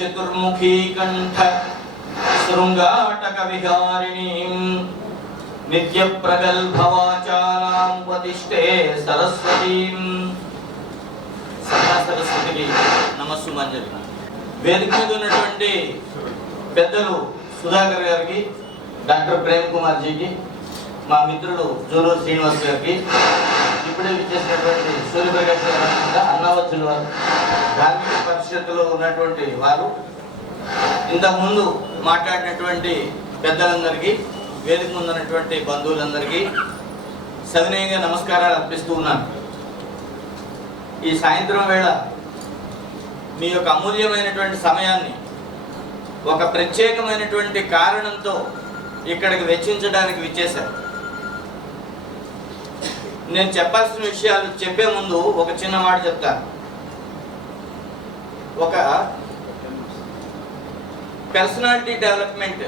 చతుర్ముఖీ కంఠ శృంగాటక విహారిణీం నిత్య ప్రగల్భవాచాలాం వతిష్ఠే సరస్వతీం. సరస్వతికి నమస్సు మంజరి. వేదిక మీద ఉన్నటువంటి పెద్దలు సుధాకర్ గారికి, డాక్టర్ ప్రేమ్ కుమార్ జీకి, మా మిత్రుడు జూలూరు శ్రీనివాస్ గారికి, ఇప్పుడే విచ్చేసినటువంటి సూర్యప్రకాశ్ గారు, అన్నవచ్చుల వారు, ధార్మిక పరిషత్తులో ఉన్నటువంటి వారు, ఇంతకుముందు మాట్లాడినటువంటి పెద్దలందరికీ, వేదిక ముందు ఉన్నటువంటి బంధువులందరికీ సవినయంగా నమస్కారాలు అర్పిస్తూ ఉన్నాను. ఈ సాయంత్రం వేళ మీ యొక్క అమూల్యమైనటువంటి సమయాన్ని ఒక ప్రత్యేకమైనటువంటి కారణంతో ఇక్కడికి వెచ్చించడానికి విచ్చేశారు. నేను చెప్పాల్సిన విషయాలు చెప్పే ముందు ఒక చిన్న మాట చెప్తాను. ఒక పర్సనాలిటీ డెవలప్మెంట్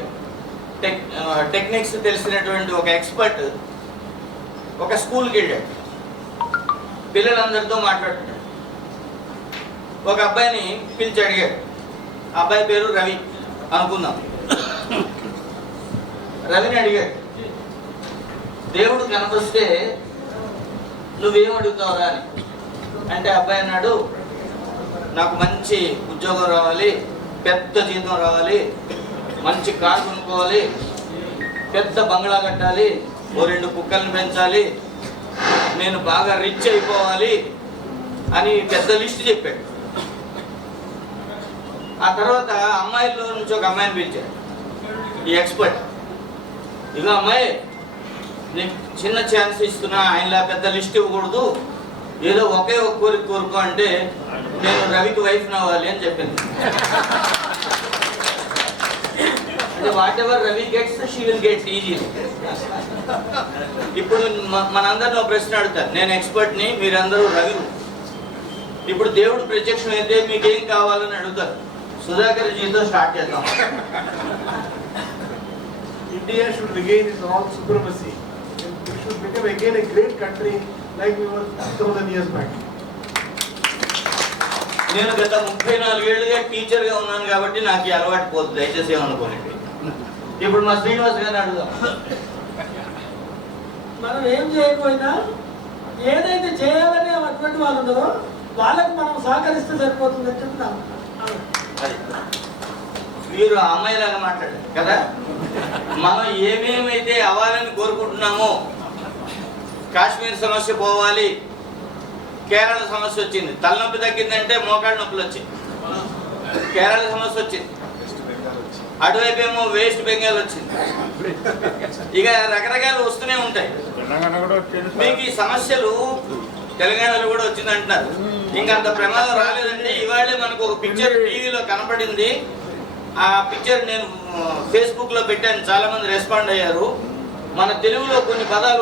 టెక్నిక్స్ తెలిసినటువంటి ఒక ఎక్స్పర్ట్ ఒక స్కూల్కి వెళ్ళాడు. పిల్లలందరితో మాట్లాడుతున్నాడు. ఒక అబ్బాయిని పిలిచి అడిగాడు. అబ్బాయి పేరు రవి అనుకుందాం. రవిని అడిగాడు, దేవుడు కనపరిస్తే నువ్వేం అడుగుతావురా అని. అంటే అబ్బాయి అన్నాడు, నాకు మంచి ఉద్యోగం రావాలి, పెద్ద జీతం రావాలి, మంచి కారు కొనుక్కోవాలి, పెద్ద బంగ్లా కట్టాలి, ఓ 2 కుక్కల్ని పెంచాలి, నేను బాగా రిచ్ అయిపోవాలి అని పెద్ద లిస్ట్ చెప్పాడు. ఆ తర్వాత అమ్మాయిలో నుంచి ఒక అమ్మాయిని పిలిచాడు ఈ ఎక్స్పర్ట్. ఇక అమ్మాయి, నీకు చిన్న ఛాన్స్ ఇస్తున్నా, ఆయనలా పెద్ద లిస్ట్ ఇవ్వకూడదు, ఏదో ఒకే ఒక కోరిక కోరుకో అంటే నేను రవికి వైఫ్ అవ్వాలి అని చెప్పింది. అంటే what ever Ravi gets she will get easily. ఇప్పుడు మనందరిని ఒక ప్రశ్న అడుగుతారు, నేను ఎక్స్పర్ట్ని, మీరందరూ రవిలు. ఇప్పుడు దేవుడు ప్రత్యక్షం అయితే మీకేం కావాలని అడుగుతారు. సుధాకర్ జీతో స్టార్ట్ చేద్దాం. India should regain its own supremacy. It should become again a great country like we were 1000 years back. నేను గత 34 ఏళ్ళుగా టీచర్గా ఉన్నాను కాబట్టి నాకు ఈ అలవాటు పోతుంది, దయచేసి ఏమనుకోండి. ఇప్పుడు మా శ్రీనివాస్ గారిని అడుగుదాం. మనం ఏం చేయకపోయినా ఏదైతే చేయాలని అటువంటి వాళ్ళు ఉన్నారో వాళ్ళకి మనం సహకరిస్తే సరిపోతుందని చెప్తాం. మీరు అమ్మాయిలాగా మాట్లాడారు కదా. మనం ఏమేమైతే అవ్వాలని కోరుకుంటున్నామో, కాశ్మీర్ సమస్య పోవాలి, కేరళ సమస్య వచ్చింది, తలనొప్పి తగ్గిందంటే మోకాళ్ళ నొప్పులు వచ్చాయి, కేరళ సమస్య వచ్చింది, అటువైపు ఏమో వెస్ట్ బెంగాల్ వచ్చింది, ఇక రకరకాలు వస్తూనే ఉంటాయి. మీకు ఈ సమస్యలు తెలంగాణలో కూడా వచ్చింది అంటున్నారు. ఇంకా అంత ప్రమాదం రాలేదండి. ఇవాళే మనకు ఒక పిక్చర్ టీవీలో కనపడింది. ఆ పిక్చర్ నేను ఫేస్బుక్ లో పెట్టాను, చాలా మంది రెస్పాండ్ అయ్యారు. మన తెలుగులో కొన్ని పదాలు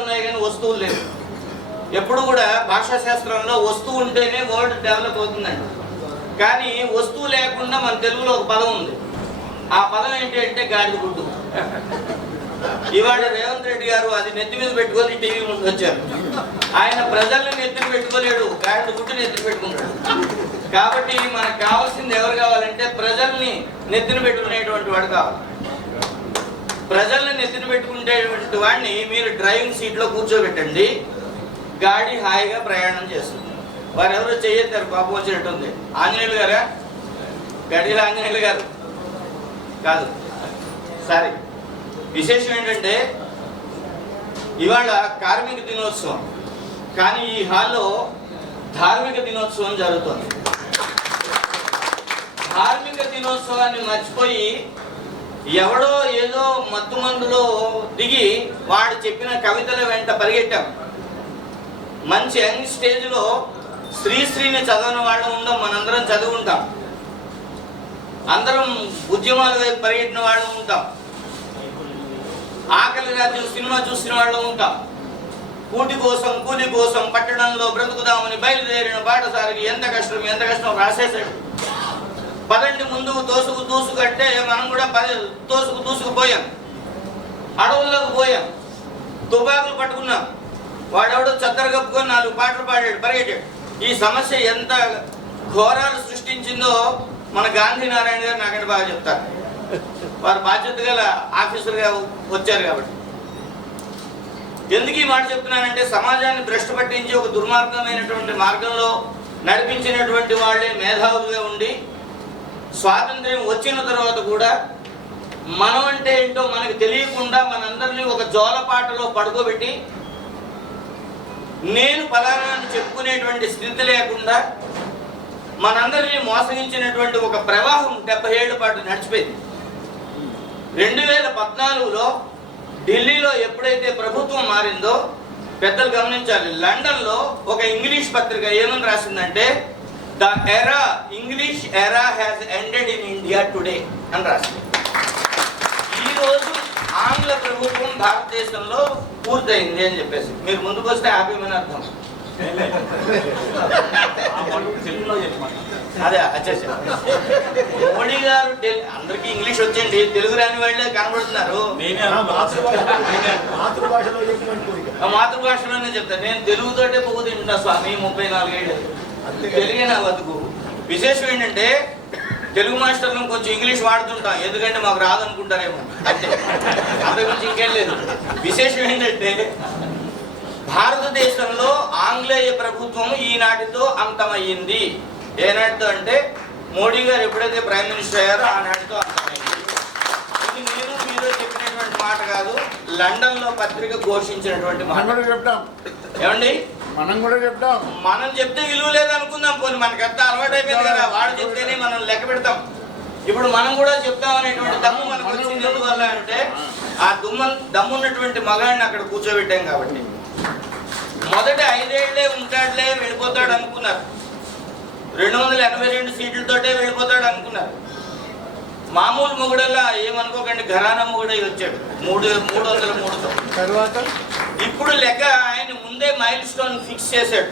ఉన్నాయి కానీ వస్తువులు లేవు. ఎప్పుడు కూడా భాషా శాస్త్రంలో వస్తువు ఉంటేనే వరల్డ్ డెవలప్ అవుతుందండి. కానీ వస్తువు లేకుండా మన తెలుగులో ఒక పదం ఉంది. ఆ పదం ఏంటి అంటే గాడిద గుడ్డు. ఇవాళ రేవంత్ రెడ్డి గారు అది నెత్తి మీద పెట్టుకొని టీవీ ముందు వచ్చారు. ఆయన ప్రజల్ని నెత్తిని పెట్టుకోలేడు, గాడిద గుడ్డుని నెత్తిని పెట్టుకుంటాడు. కాబట్టి మనకు కావాల్సింది ఎవరు కావాలంటే ప్రజల్ని నెత్తిన పెట్టుకునేటువంటి వాడు కావాలి. ప్రజల్ని నెత్తిన పెట్టుకునేటువంటి వాడిని మీరు డ్రైవింగ్ సీట్ లో కూర్చోబెట్టండి, గాడి హాయిగా ప్రయాణం చేస్తుంది. వారు ఎవరో చేయొద్దారు, పాపం వచ్చినట్టుంది. ఆంజనేయులు గారా? గడిల ఆంజనేయులు గారు కాదు, సరే. విశేషం ఏంటంటే ఇవాళ కార్మిక దినోత్సవం, కానీ ఈ హాల్లో ధార్మిక దినోత్సవం జరుగుతుంది. ధార్మిక దినోత్సవాన్ని మర్చిపోయి ఎవడో ఏదో మత్తు మందులో దిగి వాడు చెప్పిన కవితల వెంట పరిగెట్టాం. మంచి యంగ్ స్టేజ్లో శ్రీశ్రీని చదవని వాళ్ళు ఉందాం, మనందరం చదువుకుంటాం. అందరం ఉద్యమాల వైపు పరిగెట్టిన వాళ్ళు ఉంటాం. ఆకలి రాజ్యం సినిమా చూసిన వాళ్ళు ఉంటాం. కూలి కోసం పట్టణంలో బ్రతుకుదామని బయలుదేరిన బాటసారికి ఎంత కష్టం రాసేసాడు. పదండి ముందుకు దూసుకంటే మనం కూడా దూసుకుపోయాం. అడవుల్లోకి పోయాం, తుపాకులు పట్టుకున్నాం. వాడెవడో చద్దరు కప్పుకొని 4 పాటలు పాడాడు, పరిగెట్టాడు. ఈ సమస్య ఎంత ఘోరాలు సృష్టించిందో మన గాంధీ నారాయణ గారు నాకంటే బాగా చెప్తారు, వారు బాధ్యత గల ఆఫీసర్గా వచ్చారు కాబట్టి. ఎందుకు ఈ మాట చెప్తున్నానంటే సమాజాన్ని భ్రష్టు పట్టించి ఒక దుర్మార్గమైనటువంటి మార్గంలో నడిపించినటువంటి వాళ్ళే మేధావులుగా ఉండి స్వాతంత్ర్యం వచ్చిన తర్వాత కూడా మనం అంటే ఏంటో మనకు తెలియకుండా మనందరినీ ఒక జోలపాటలో పడుకోబెట్టి నేను ఫలానా అని చెప్పుకునేటువంటి స్థితి లేకుండా మనందరినీ మోసగించినటువంటి ఒక ప్రవాహం 70 ఏళ్ల పాటు నడిచిపోయింది. 2014లో ఢిల్లీలో ఎప్పుడైతే ప్రభుత్వం మారిందో పెద్దలు గమనించాలి, లండన్లో ఒక ఇంగ్లీష్ పత్రిక ఏమని రాసిందంటే ద ఎరా ఇంగ్లీష్ ఎరా has ended in India today అని రాసింది. ఈరోజు ఆంగ్ల ప్రభుత్వం భారతదేశంలో పూర్తయింది అని చెప్పేసి మీరు ముందుకు వస్తే ఆపేమని అర్థం. అదే అచ్చా మోడీ గారు అందరికి ఇంగ్లీష్ వచ్చేయండి, తెలుగు రాని వాళ్ళే కనబడుతున్నారు. మాతృభాషలోనే చెప్తాను, నేను తెలుగుతోటే పొగ్గు తింటున్నా స్వామి 34 ఏళ్ళు, తెలుగే నా బతుకు. విశేషం ఏంటంటే తెలుగు మాస్టర్లను కొంచెం ఇంగ్లీష్ వాడుతుంటాం, ఎందుకంటే మాకు రాదనుకుంటారేమో, అంతే, అంతకుమించి ఇంకేం లేదు. విశేషం ఏంటంటే భారతదేశంలో ఆంగ్లేయ ప్రభుత్వం ఈనాటితో అంతమయ్యింది. ఏనాటితో అంటే మోడీ గారు ఎప్పుడైతే ప్రైమ్ మినిస్టర్ అయ్యారో ఆనాటితో అంతమైంది. ఇది నేను మీరు చెప్పినటువంటి మాట కాదు, లండన్ లో పత్రిక ఘోషించినటువంటి మాట. ఏమండి మనం కూడా చెప్తాం, మనం చెప్తే విలువ లేదనుకుందాం, పోనీ మనకి అంత అలవాటు అయిపోయింది కదా, వాడు చెప్తేనే మనం లెక్క పెడతాం. ఇప్పుడు మనం కూడా చెప్తాం అనేటువంటి దమ్ము మనకు వచ్చింది ఎందువల్ల అంటే ఆ దమ్మున్నటువంటి మగాడిని అక్కడ కూర్చోబెట్టాం కాబట్టి. మొదటి 5 ఏళ్లే ఉంటాడులే వెళ్ళిపోతాడు అనుకున్నారు, 282 సీట్లతోటే వెళ్ళిపోతాడు అనుకున్నారు. మామూలు మొగుడల్లా ఏమనుకోకండి, ఘరానా మొగుడై వచ్చాడు 303తో. తర్వాత ఇప్పుడు లెక్క ఆయన ముందే మైల్ స్టోన్ ఫిక్స్ చేశాడు,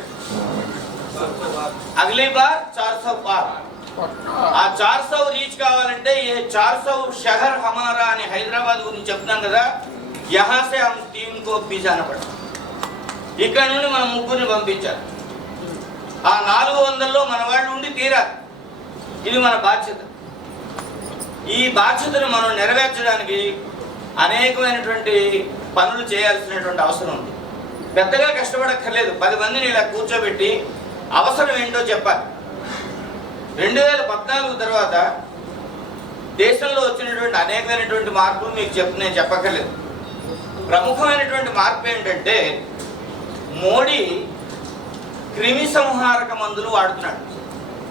అగలీ బార్ 400 పార్. ఆ 400 రీచ్ కావాలంటే ఏ 400 షహర్ హమారా అని హైదరాబాద్ గురించి చెప్తున్నాం కదా, యహాసే హమ్ 3 కో పిజానా పడ, ఇక్కడ నుండి మనం 3 పంపించాలి. ఆ 400లో మన వాళ్ళు ఉండి తీరాలి. ఇది మన బాధ్యత. ఈ బాధ్యతను మనం నెరవేర్చడానికి అనేకమైనటువంటి పనులు చేయాల్సినటువంటి అవసరం ఉంది. పెద్దగా కష్టపడక్కర్లేదు, 10 మందిని ఇలా కూర్చోబెట్టి అవసరం ఏంటో చెప్పాలి. 2014 తర్వాత దేశంలో వచ్చినటువంటి అనేకమైనటువంటి మార్పులు మీకు నేను చెప్పక్కర్లేదు. ప్రముఖమైనటువంటి మార్పు ఏంటంటే మోడీ క్రిమి సంహారక మందులు వాడుతున్నాడు,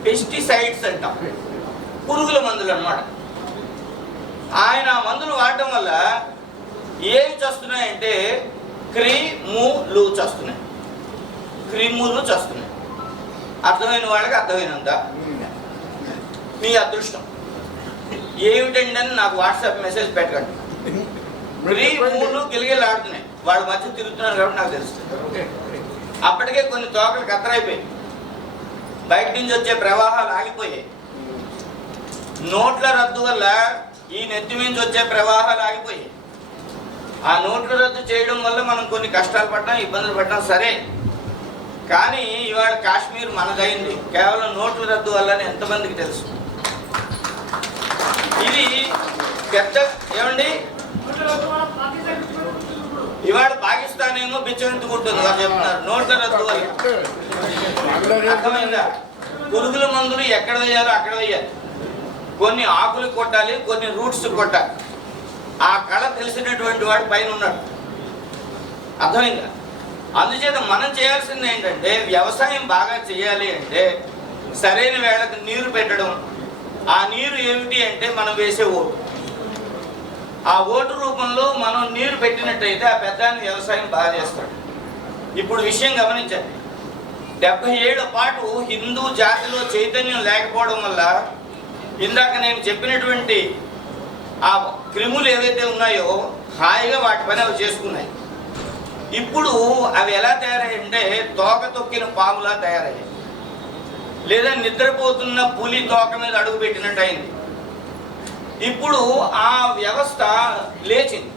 పెస్టిసైడ్స్ అంటాం, పురుగుల మందులు అన్నమాట. ఆయన మందులు వాడటం వల్ల ఏమి చస్తున్నాయంటే క్రిములు చస్తున్నాయి, క్రిములు చస్తున్నాయి. అర్థమైన వాళ్ళకి అర్థమైనంత మీ అదృష్టం. ఏమిటండి అని నాకు వాట్సాప్ మెసేజ్ పెట్టకండి. క్రిములు గిలగిలాడుతున్నాయి, వాళ్ళ మధ్య తిరుగుతున్నారు కాబట్టి నాకు తెలుస్తుంది. అప్పటికే కొన్ని తోకలు కత్తరైపోయాయి, బయట నుంచి వచ్చే ప్రవాహాలు ఆగిపోయాయి. నోట్ల రద్దు వల్ల ఈ నెత్తి నుంచి వచ్చే ప్రవాహాలు ఆగిపోయాయి. ఆ నోట్ల రద్దు చేయడం వల్ల మనం కొన్ని కష్టాలు పడ్డాం, ఇబ్బందులు పడ్డాం, సరే. కానీ ఇవాళ కాశ్మీర్ మనదైంది కేవలం నోట్ల రద్దు వల్లని ఎంతమందికి తెలుసు? ఇది పెద్ద ఏమండి, ఇవాళ పాకిస్తాన్ ఏమో బిచ్చమెత్తుకుంటుంది, వారు చెప్తున్నారు నోట్ల రద్దు వల్ల. అర్థమైందా? పురుగుల మందులు ఎక్కడ వేయాలో అక్కడ వేయాలి. కొన్ని ఆకులు కొట్టాలి, కొన్ని రూట్స్ కొట్టాలి. ఆ కళ తెలిసినటువంటి వాడు పైన ఉన్నాడు. అర్థమైందా? అందుచేత మనం చేయాల్సింది ఏంటంటే వ్యవసాయం బాగా చేయాలి అంటే సరైన వేళకు నీరు పెట్టడం. ఆ నీరు ఏమిటి అంటే మనం వేసే ఓటు. ఆ ఓటు రూపంలో మనం నీరు పెట్టినట్టయితే ఆ పెద్దాన్ని వ్యవసాయం బాగా చేస్తాడు. ఇప్పుడు విషయం గమనించండి, 70 ఏళ్ల పాటు హిందూ జాతిలో చైతన్యం లేకపోవడం వల్ల ఇందాక నేను చెప్పినటువంటి ఆ క్రిములు ఏవైతే ఉన్నాయో హాయిగా వాటి పని అవి చేసుకున్నాయి. ఇప్పుడు అవి ఎలా తయారయ్యాయంటే తోక తొక్కిన పాములా తయారయ్యాయి, లేదా నిద్రపోతున్న పులి తోక మీద అడుగు పెట్టినట్టు అయింది. ఇప్పుడు ఆ వ్యవస్థ లేచింది,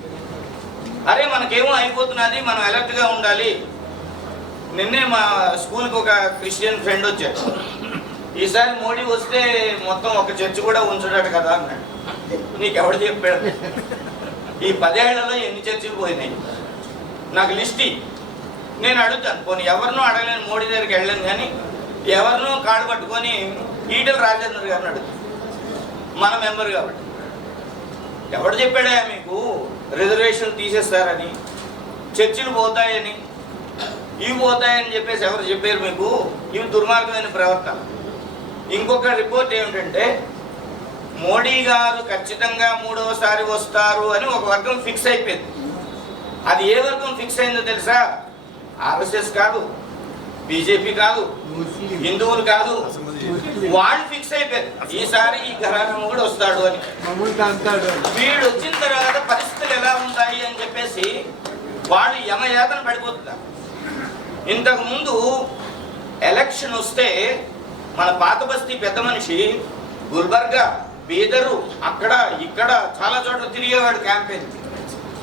అరే మనకేమో అయిపోతున్నది, మనం అలర్ట్గా ఉండాలి. నిన్నే మా స్కూల్కి ఒక క్రిస్టియన్ ఫ్రెండ్ వచ్చాడు, ఈసారి మోడీ వస్తే మొత్తం ఒక చర్చ కూడా ఉంచుతాడు కదా అన్నాడు. నీకెవడు చెప్పాడు? ఈ 10 ఏళ్లలో ఎన్ని చర్చలు పోయినాయి నాకు లిస్ట్ ఇయ్యి. నేను అడుగుతాను. పోనీ ఎవరినో అడగలేను, మోడీ దగ్గరికి వెళ్ళాను, కానీ ఎవరినో కాడు పట్టుకొని ఈటెల రాజేంద్ర గారిని అడుగుతాను, మన మెంబర్ కాబట్టి. ఎవడు చెప్పాడా మీకు రిజర్వేషన్ తీసేస్తారని, చర్చలు పోతాయని, ఇవి పోతాయని చెప్పేసి ఎవరు చెప్పారు మీకు? ఇవి దుర్మార్గమైన ప్రవర్తన. ఇంకొక రిపోర్ట్ ఏమిటంటే మోడీ గారు ఖచ్చితంగా 3వసారి వస్తారు అని ఒక వర్గం ఫిక్స్ అయిపోయింది. అది ఏ వర్గం ఫిక్స్ అయిందో తెలుసా? ఆర్ఎస్ఎస్ కాదు, బీజేపీ కాదు, హిందువులు కాదు, వాళ్ళు ఫిక్స్ అయిపోయారు ఈసారి ఈ ఘరానా కూడా వస్తాడు అని. వీడు వచ్చిన తర్వాత పరిస్థితులు ఎలా ఉంటాయి అని చెప్పేసి వాళ్ళు యమయాతన పడిపోతున్నారు. ఇంతకు ముందు ఎలక్షన్ వస్తే మన పాత బస్తీ పెద్ద మనిషి గుల్బర్గా, బీదరు, అక్కడ ఇక్కడ చాలా చోట్ల తిరిగేవాడు క్యాంపెయిన్.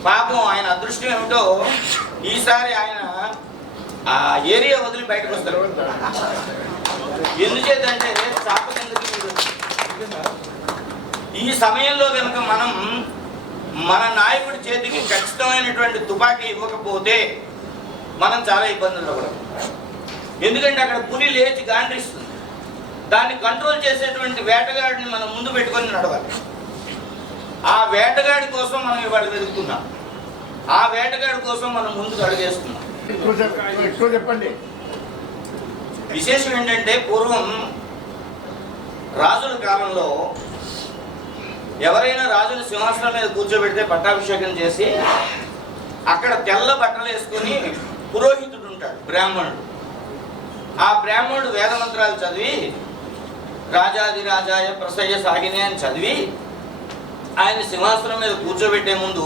పాపం ఆయన అదృష్టం ఏమిటో ఈసారి ఆయన ఆ ఏరియా వదిలి బయటకు వస్తారు. ఎందుచేతంటే చాప కిందకి ఈ సమయంలో కనుక మనం మన నాయకుడి చేతికి ఖచ్చితమైనటువంటి తుపాకీ ఇవ్వకపోతే మనం చాలా ఇబ్బందుల్లో పడతాం. ఎందుకంటే అక్కడ పులి లేచి గాండ్రిస్తుంది. దాన్ని కంట్రోల్ చేసేటువంటి వేటగాడిని మనం ముందు పెట్టుకొని నడవాలి. ఆ వేటగాడి కోసం మనం ఇవాళ వెతుకుతున్నాం. ఆ వేటగాడి కోసం మనం ముందుకు అడుగేస్తున్నాం. చెప్పండి. విశేషం ఏంటంటే పూర్వం రాజుల కాలంలో ఎవరైనా రాజుని సింహాసనం మీద కూర్చోబెడితే పట్టాభిషేకం చేసి అక్కడ తెల్ల బట్టలు వేసుకొని పురోహితుడు ఉంటాడు, బ్రాహ్మణుడు. ఆ బ్రాహ్మణుడు వేద మంత్రాలు చదివి రాజాది రాజాయ ప్రసయ్య సాగినే అని చదివి ఆయన సింహాసనం మీద కూర్చోబెట్టే ముందు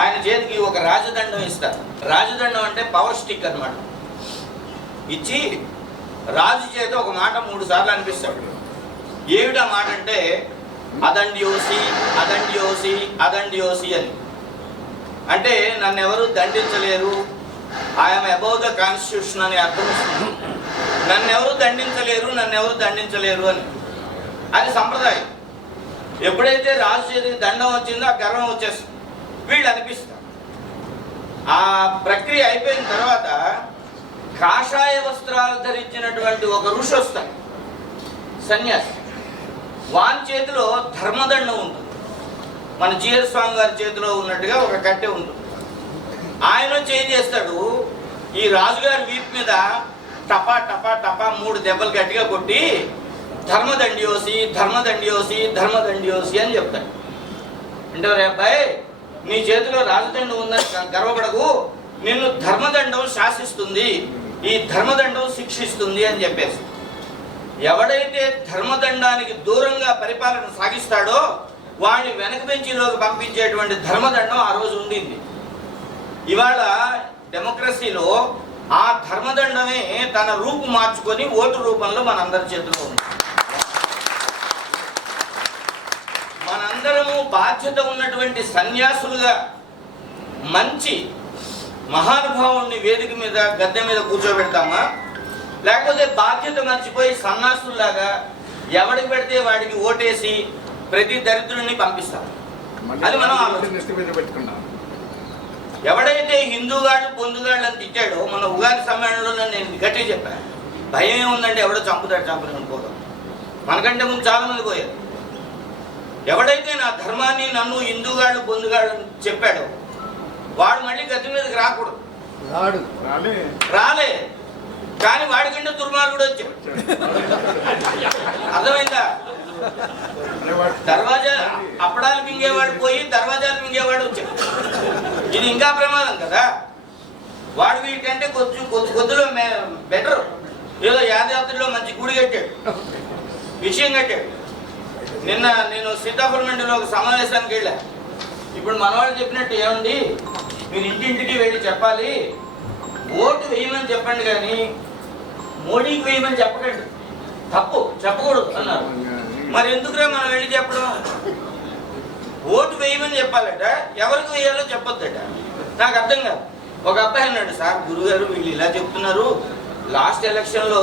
ఆయన చేతికి ఒక రాజదండం ఇస్తారు. రాజదండం అంటే పవర్ స్టిక్ అన్నమాట. ఇచ్చి రాజు చేత ఒక మాట 3 సార్లు అనిపిస్తాడు. ఏమిటా మాట అంటే అదండ్యోసి అదండ్యోసి అదండ్యోసి అని. అంటే నన్ను ఎవరు దండించలేరు, ఐఎమ్ అబౌవ్ ద కాన్స్టిట్యూషన్ అని అర్థం వస్తుంది. నన్ను ఎవరు దండించలేరు, నన్ను ఎవరు దండించలేరు అని. అది సంప్రదాయం. ఎప్పుడైతే రాజు చేతికి దండం వచ్చిందో ఆ గర్వం వచ్చేస్తుంది, వీళ్ళు అనిపిస్తారు. ఆ ప్రక్రియ అయిపోయిన తర్వాత కాషాయ వస్త్రాలు ధరించినటువంటి ఒక ఋషి వస్తాడు, సన్యాసి. వాని చేతిలో ధర్మదండం ఉంటుంది. మన జిఆర్ స్వామి గారి చేతిలో ఉన్నట్టుగా ఒక కట్టె ఉంటుంది. ఆయన చేంజ్ చేస్తాడు. ఈ రాజుగారి వీపు మీద టపా టపా టపా 3 దెబ్బలు గట్టిగా కొట్టి ధర్మదండియోసి ధర్మదండియోసి ధర్మదండియోసి అని చెప్తాడు. అంటే రే అబ్బాయి, నీ చేతిలో రాజదండం ఉందని గర్వపడకు, నిన్ను ధర్మదండం శాసిస్తుంది, ఈ ధర్మదండం శిక్షిస్తుంది అని చెప్పేసి. ఎవడైతే ధర్మదండానికి దూరంగా పరిపాలన సాగిస్తాడో వాడిని వెనక బెంచీలోకి పంపించేటువంటి ధర్మదండం ఆ రోజు ఉండింది. ఇవాళ డెమోక్రసీలో ఆ ధర్మదండమే తన రూపు మార్చుకొని ఓటు రూపంలో మనందరి చేతిలో ఉంది. మనందరము బాధ్యత ఉన్నటువంటి సన్యాసులుగా మంచి మహానుభావుణ్ణి వేదిక మీద గద్దె మీద కూర్చోబెడతామా, లేకపోతే బాధ్యత మర్చిపోయి సన్నాసుల్లాగా ఎవడికి పెడితే వాడికి ఓటేసి ప్రతి దరిద్రుడిని పంపిస్తాం? అది మనం ఆలోచించుకుంటాం. ఎవడైతే హిందూగాళ్ళు పొందుగాళ్ళు అని తిట్టాడో మన ఉగాది సమ్మేళనంలో నేను గట్టిగా చెప్పాను, భయం ఏముందంటే ఎవడో చంపుని అనుకోవడం. మనకంటే ముందు చాలా మంది పోయారు. ఎవడైతే నా ధర్మాన్ని నన్ను హిందూగాళ్ళు పొందుగాళ్ళు చెప్పాడో వాడు మళ్ళీ గద్దె మీదకి రాకూడదు. రాలే, కానీ వాడికంటే దుర్మార్గుడు వచ్చాడు. అర్థమైందా? దర్వాజా అప్పడాలు మింగేవాడు పోయి దర్వాజాలు మింగేవాడు వచ్చాడు. ఇది ఇంకా ప్రమాదం కదా. వాడు వీటికంటే కొద్దిలో బెటర్. ఏదో యాదయాత్రలో మంచి గుడి కట్టాడు, విషయం కట్టాడు. నిన్న నేను సీతాఫలమండిలో ఒక సమావేశానికి వెళ్ళా. ఇప్పుడు మనవాళ్ళు చెప్పినట్టు ఏమండి, మీరు ఇంటింటికి వెళ్ళి చెప్పాలి, ఓటు వేయమని చెప్పండి కానీ మోడీకి వేయమని చెప్పకండి, తప్పు చెప్పకూడదు అన్నారు. మరి ఎందుకురా మనం వెళ్ళి చెప్పడం? ఓటు వేయమని చెప్పాలట, ఎవరికి వేయాలో చెప్పొద్దట. నాకు అర్థం కాదు. ఒక అబ్బాయి అన్నాడు, సార్ గురుగారు వీళ్ళు ఇలా చెప్తున్నారు, లాస్ట్ ఎలక్షన్లో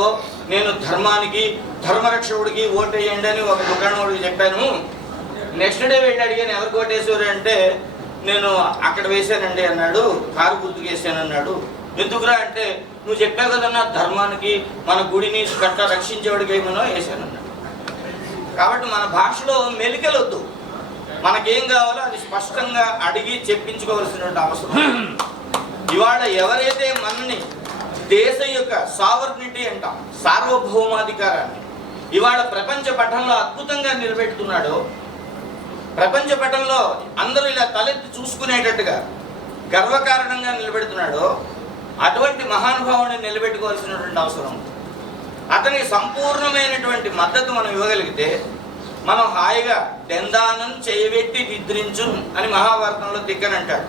నేను ధర్మానికి ధర్మరక్షకుడికి ఓటేయండి అని ఒక దుకాణవాడికి చెప్పాను. నెక్స్ట్ డే వెళ్ళి అడిగాను ఎవరికి ఓటేసారు అంటే నేను అక్కడ వేశానండి అన్నాడు, కారు గుర్తుకు వేసాను అన్నాడు. ఎందుకురా అంటే నువ్వు చెప్పావు కదన్నా ధర్మానికి మన గుడిని గట్ట రక్షించేవాడికి ఏమనో వేశానన్నాడు. కాబట్టి మన భాషలో మెలికలొద్దు, మనకేం కావాలో అది స్పష్టంగా అడిగి చెప్పించుకోవాల్సినటువంటి అవసరం. ఇవాళ ఎవరైతే మనని దేశం యొక్క సావర్నిటీ అంటాం, సార్వభౌమాధికారాన్ని ఇవాళ ప్రపంచ పటంలో అద్భుతంగా నిలబెడుతున్నాడో, ప్రపంచ పటంలో అందరూ ఇలా తలెత్తి చూసుకునేటట్టుగా గర్వకారణంగా నిలబెడుతున్నాడో అటువంటి మహానుభావుని నిలబెట్టుకోవాల్సినటువంటి అవసరం. అతనికి సంపూర్ణమైనటువంటి మద్దతు మనం ఇవ్వగలిగితే మనం హాయిగా దెందానం చేయబెట్టి నిద్రించు అని మహాభారతంలో తిక్కనంటాడు.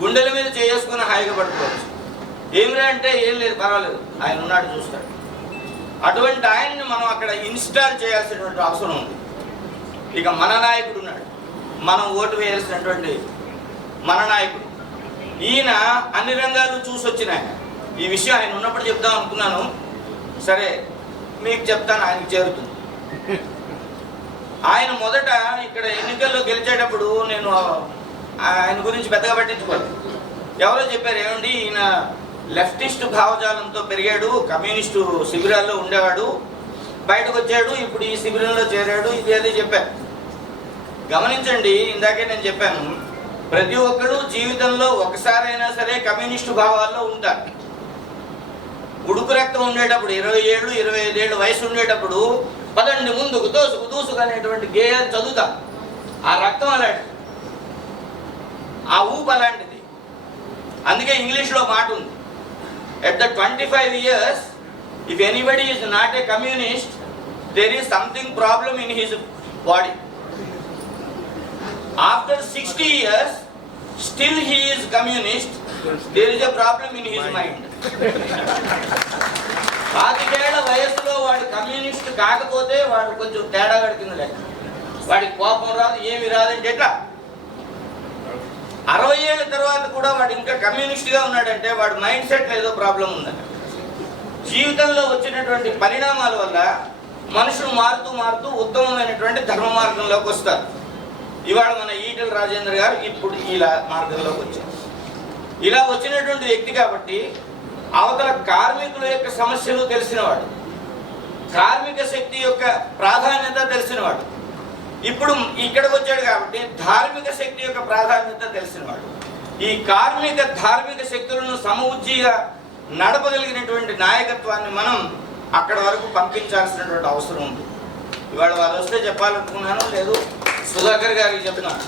గుండెల మీద చేసుకుని హాయిగా పడుకోవచ్చు. ఏమిరా అంటే ఏం లేదు, పర్వాలేదు, ఆయన ఉన్నాడు చూస్తాడు. అటువంటి ఆయన్ని మనం అక్కడ ఇన్స్టాల్ చేయాల్సినటువంటి అవసరం ఉంది. ఇక మన నాయకుడు ఉన్నాడు, మనం ఓటు వేయాల్సినటువంటి మన నాయకుడు. ఈయన అన్ని రంగాలు చూసి వచ్చిన ఆయన. ఈ విషయం ఆయన ఉన్నప్పుడు చెప్దాం అనుకున్నాను, సరే మీకు చెప్తాను, ఆయనకు చేరుతుంది. ఆయన మొదట ఇక్కడ ఎన్నికల్లో గెలిచేటప్పుడు నేను ఆయన గురించి పెద్దగా పట్టించుకోలేదు. ఎవరో చెప్పారు, ఏమండి ఈయన లెఫ్టిస్ట్ భావజాలంతో పెరిగాడు, కమ్యూనిస్టు శిబిరాల్లో ఉండేవాడు, బయటకు వచ్చాడు, ఇప్పుడు ఈ శిబిరంలో చేరాడు, ఇది అదే చెప్పారు. గమనించండి, ఇందాకే నేను చెప్పాను, ప్రతి ఒక్కరు జీవితంలో ఒకసారైనా సరే కమ్యూనిస్టు భావాల్లో ఉంటారు. ఉడుకు రక్తం ఉండేటప్పుడు 20 ఏళ్ళు 25 ఏళ్ళు వయసు ఉండేటప్పుడు పదండి ముందుకు దూసుకు దూసుకు అనేటువంటి గేయాలు చదువుతాం. ఆ రక్తం అలాంటిది, ఆ ఊపు అలాంటిది. అందుకే ఇంగ్లీష్లో మాట ఉంది, at the 25 years if anybody is not a communist there is something problem in his body. After 60 years still he is communist, there is a problem in his mind. 25 వయసులో వాడు కమ్యూనిస్ట్ కాకపోతే వాడు కొంచెం తేడా గడికింది లెక్క. వాడికి కోపం రాదు, ఏమి రాదంటే ఎట్లా. 60 ఏళ్ళ తర్వాత కూడా వాడు ఇంకా కమ్యూనిస్ట్గా ఉన్నాడంటే వాడు మైండ్ సెట్లో ఏదో ప్రాబ్లం ఉందట. జీవితంలో వచ్చినటువంటి పరిణామాల వల్ల మనుషులు మారుతూ మారుతూ ఉత్తమమైనటువంటి ధర్మ మార్గంలోకి వస్తారు. ఇవాళ మన ఈటెల రాజేంద్ర గారు ఇప్పుడు ఇలా మార్గంలోకి వచ్చారు. ఇలా వచ్చినటువంటి వ్యక్తి కాబట్టి అవతల కార్మికుల యొక్క సమస్యలు తెలిసినవాడు, కార్మిక శక్తి యొక్క ప్రాధాన్యత తెలిసినవాడు. ఇప్పుడు ఇక్కడికి వచ్చాడు కాబట్టి ధార్మిక శక్తి యొక్క ప్రాధాన్యత తెలిసినవాడు. ఈ కార్మిక ధార్మిక శక్తులను సమవుజ్జిగా నడపగలిగినటువంటి నాయకత్వాన్ని మనం అక్కడ వరకు పంపించాల్సినటువంటి అవసరం ఉంది. ఇవాళ వాళ్ళు వస్తే చెప్పాలనుకున్నాను, లేదు సుధాకర్ గారికి చెప్తున్నాను,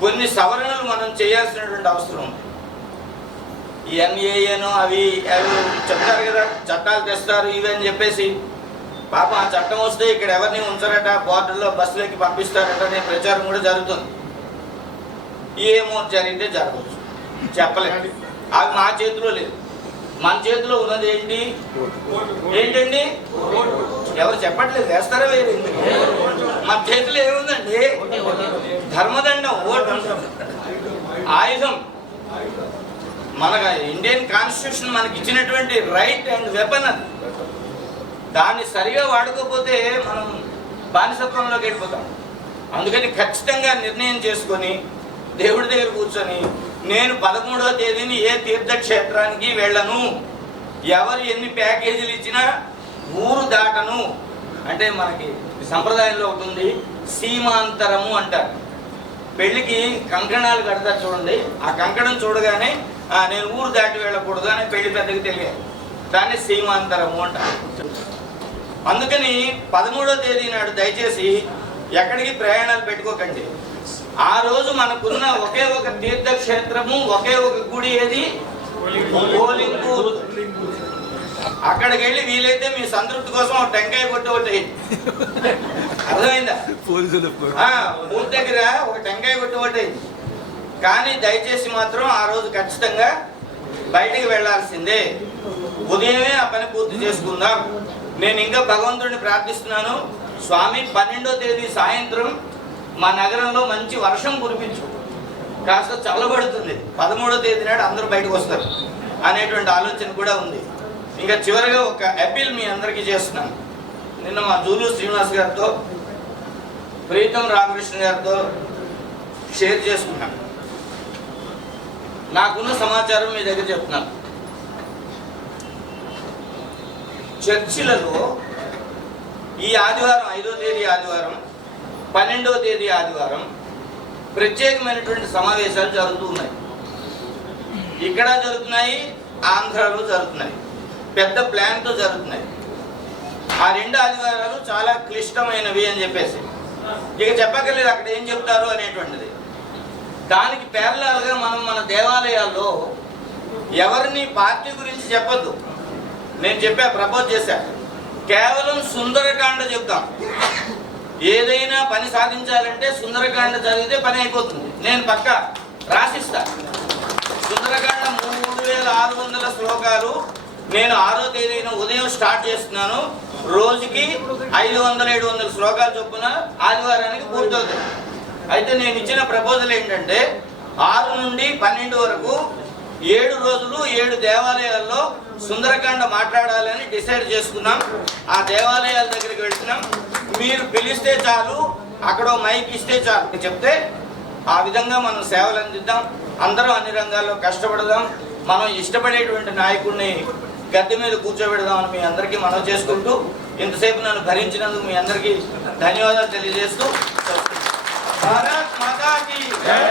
కొన్ని సవరణలు మనం చేయాల్సినటువంటి అవసరం ఉంది. ఈ ఎన్ఏఏనో అవి చెప్తారు కదా, చట్టాలు తెస్తారు ఇవి అని చెప్పేసి, పాపం ఆ చట్టం వస్తే ఇక్కడ ఎవరిని ఉంచరట, బోర్డర్లో బస్సులకి పంపిస్తారట అనే ప్రచారం కూడా జరుగుతుంది. ఏమో జరిగితే జరగవచ్చు, చెప్పలేదు. అవి మా చేతిలో లేదు. మన చేతిలో ఉన్నది ఏంటి? ఏంటండి? ఎవరు చెప్పట్లేదు, వేస్తారా వేరే? మన చేతిలో ఏముందండి? ధర్మదండం, ఓటు, ఆయుధం. మన ఇండియన్ కాన్స్టిట్యూషన్ మనకి ఇచ్చినటువంటి రైట్ అండ్ వెపన్ అది. దాన్ని సరిగా వాడుకోకపోతే మనం బానిసత్వంలోకి వెళ్ళిపోతాం. అందుకని ఖచ్చితంగా నిర్ణయం చేసుకొని దేవుడి దగ్గర కూర్చొని నేను 11వ తేదీని ఏ తీర్థక్షేత్రానికి వెళ్ళను, ఎవరు ఎన్ని ప్యాకేజీలు ఇచ్చినా ఊరు దాటను. అంటే మనకి సంప్రదాయంలో ఒకటి ఉంది, సీమాంతరము అంటారు. పెళ్ళికి కంకణాలు కడతారు చూడండి, ఆ కంకణం చూడగానే నేను ఊరు దాటి వెళ్ళకూడదు అని పెళ్లి పెద్దకి తెలియాలి. దాన్ని సీమాంతరము అంటారు. అందుకని 13వ తేదీ నాడు దయచేసి ఎక్కడికి ప్రయాణాలు పెట్టుకోకండి. ఆ రోజు మనకున్న ఒకే ఒక తీర్థక్షేత్రము, ఒకే ఒక గుడి, ఏది? ఓలింగూరు. అక్కడికి వెళ్ళి వీలైతే మీ సంతృప్తి కోసం ఒక టెంకాయ కొట్టి ఒకటి, అర్థమైందా? ఊరి దగ్గర ఒక టెంకాయ కొట్టి ఒకటి. కానీ దయచేసి మాత్రం ఆ రోజు ఖచ్చితంగా బయటికి వెళ్లాల్సిందే. ఉదయమే ఆ పని పూర్తి చేసుకుందాం. నేను ఇంకా భగవంతుడిని ప్రార్థిస్తున్నాను, స్వామి 12వ తేదీ సాయంత్రం మా నగరంలో మంచి వర్షం కురిపించు, కాస్త చల్లబడుతుంది, 13వ తేదీ నాడు అందరూ బయటకు వస్తారు అనేటువంటి ఆలోచన కూడా ఉంది. ఇంకా చివరిగా ఒక అపీల్ మీ అందరికీ చేస్తున్నాను. నిన్న మా జూలు శ్రీనివాస్ గారితో, ప్రీతం రామకృష్ణ గారితో షేర్ చేసుకున్నాను. నాకున్న సమాచారం మీ దగ్గర చెప్తున్నాను. చర్చిలలో ఈ ఆదివారం 5వ తేదీ ఆదివారం, 12వ తేదీ ఆదివారం ప్రత్యేకమైనటువంటి సమావేశాలు జరుగుతూ ఉన్నాయి. ఇక్కడ జరుగుతున్నాయి, ఆంధ్రాలో జరుగుతున్నాయి, పెద్ద ప్లాన్తో జరుగుతున్నాయి. ఆ 2 ఆదివారాలు చాలా క్లిష్టమైనవి అని చెప్పేసి ఇక చెప్పక్కర్లేదు అక్కడ ఏం చెప్తారు అనేటువంటిది. దానికి ప్యారలల్గా మనం మన దేవాలయాల్లో ఎవరిని పార్టీ గురించి చెప్పొద్దు. నేను ప్రపోజ్ చేశా, కేవలం సుందరకాండ చెప్తాం. ఏదైనా పని సాధించాలంటే సుందరకాండ చదివితే పని అయిపోతుంది. నేను పక్కా రాసిస్తా. సుందరకాండ 3600 శ్లోకాలు నేను 6వ తేదీన ఉదయం స్టార్ట్ చేస్తున్నాను. రోజుకి 500-700 శ్లోకాలు చొప్పున ఆదివారానికి పూర్తవుతాయి. అయితే నేను ఇచ్చిన ప్రపోజల్ ఏంటంటే 6 నుండి 12 వరకు 7 రోజులు 7 దేవాలయాల్లో సుందరకాండ మాట్లాడాలని డిసైడ్ చేసుకున్నాం. ఆ దేవాలయాల దగ్గరికి వెళ్తున్నాం. మీరు పిలిస్తే చాలు, అక్కడ మైక్ ఇస్తే చాలు చెప్తే ఆ విధంగా మనం సేవలు అందిద్దాం. అందరూ అన్ని రంగాల్లో కష్టపడదాం. మనం ఇష్టపడేటువంటి నాయకుడిని గద్దె మీద కూర్చోబెడదామని మీ అందరికీ మనవి చేసుకుంటూ, ఇంతసేపు నన్ను భరించినందుకు మీ అందరికీ ధన్యవాదాలు తెలియజేస్తూ, భారత్ మాతా కీ జై.